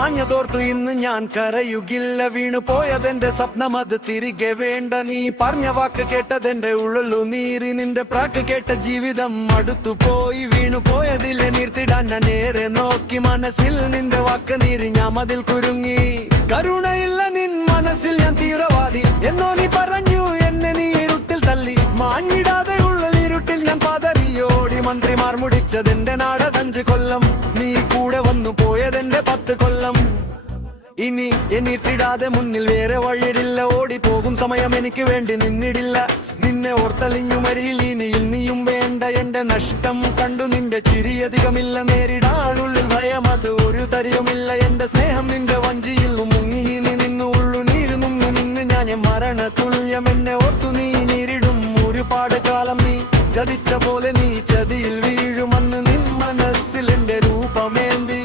മാഞ്ഞതോർത്തു ഇന്ന് ഞാൻ കരയുകില്ല. വീണു പോയതെന്റെ സ്വപ്നം, അത് തിരികെ വേണ്ട. നീ പറഞ്ഞ വാക്ക് കേട്ടതെന്റെ ഉള്ളു നീറി. നിന്റെ പ്രാക്ക് കേട്ട ജീവിതം അടുത്തു പോയി. വീണു പോയതിലെ നീർത്തിടാൻ ഞാൻ നേരെ നോക്കി. മനസ്സിൽ നിന്റെ വാക്ക് നീറി ഞാൻ മതിൽ കുരുങ്ങി. കരുണയില്ല നിൻ മനസ്സിൽ ഞാൻ തീവ്രവാദി എന്നോ നീ പറഞ്ഞു. എന്നെ നീ ഇരുട്ടിൽ തള്ളി. മാഞ്ഞിടാതെ ഉള്ളിൽ ഇരുട്ടിൽ ഞാൻ പതറിയോടി. മന്ത്രിമാർ മുടിച്ചതെന്റെ നാടതഞ്ച് കൊല്ലം. നീ കൂടെ വന്നു പോയതെന്റെ 10 കൊല്ലം. ഇനി എന്നിട്ടിടാതെ മുന്നിൽ വേറെ വഴിയില്ല. ഓടിപ്പോകും സമയം എനിക്ക് വേണ്ടി നിന്നിടില്ല. നിന്നെ ഓർത്തലിഞ്ഞു മരിയിൽ ഇനിയിൽ നീയും വേണ്ട. എന്റെ നഷ്ടം കണ്ടു നിന്റെ ചിരിയധികമില്ല. നേരിടാനുള്ളിൽ ഭയം, അത് ഒരു തരിയുമില്ല. എന്റെ സ്നേഹം നിന്റെ വഞ്ചിയിൽ മുങ്ങി. നീ നിന്നു ഉള്ളു നീര് മുങ്ങി നിന്ന് ഞാൻ മരണ തുല്യം. എന്നെ ഓർത്തു നീ നീരിടും ഒരുപാട് കാലം. നീ ചതിച്ച പോലെ നീ ചതിയിൽ വീഴുമെന്ന് നിൻ മനസ്സിൽ എന്റെ രൂപമേന്തി.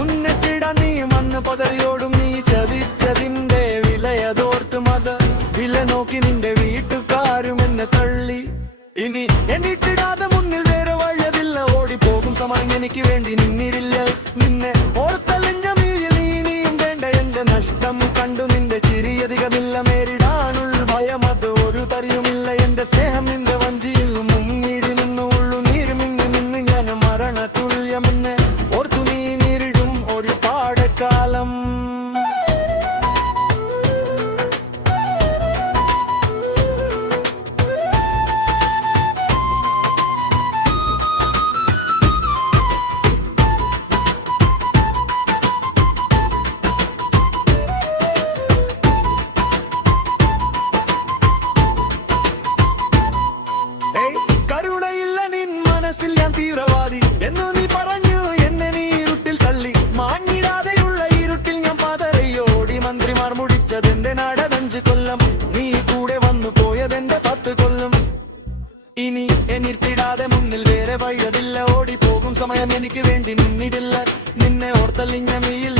ഉന്നിട്ടിടാൻ നീ മണ്ണ് പതറിയോടും. നീ ചതിച്ചതിന്റെ വിലയതോർത്ത് മത വില നോക്കി നിന്റെ വീട്ടുകാരും എന്നെ തള്ളി. ഇനി എന്നിട്ടിടാതെ മുന്നിൽ വേറെ വഴിയതില്ല. ഓടിപ്പോകും സമയം എനിക്ക് വേണ്ടി നിന്നിടില്ല. നിന്നെ ഓർത്തലിഞ്ഞ വീഴി നീയും വേണ്ട. എന്റെ നഷ്ടം കണ്ടു നിന്റെ ചിരിയധികമില്ല. നേരിടാനുള്ള ഭയം, അത് ഒരു തരിയുമില്ല. എന്റെ സ്നേഹം നിന്റെ വഞ്ചിയിൽ മുങ്ങിടി നിന്നു ഉള്ളു നീര് മിന്നി നിന്ന് ഞാൻ മരണ തുല്യമെന്ന് ഓർത്തു നീ നേരിടും ഒരുപാട് കാലം. കരുണയില്ല നിൻ മനസ്സിൽ ഞാൻ തീവ്രവാദി എന്നോ നീ പറഞ്ഞു. എന്നെ നീ ഇരുട്ടിൽ തള്ളി. മാഞ്ഞിടാതെയുള്ള ഇരുട്ടിൽ ഞാൻ പതറിയോടി. മന്ത്രിമാർ മുടിച്ചതെന്റെ നാടതഞ്ച് കൊല്ലം. നീ കൂടെ വന്നു പോയതെന്റെ 10 കൊല്ലം. ഇനി എന്നിട്ടിടാതെ മുന്നിൽ വേറെ വഴിയതില്ല. ഓടിപ്പോകും സമയം എനിക്ക് വേണ്ടി നിന്നിടില്ല. നിന്നെ ഓർത്തലിഞ്ഞ മീയിൽ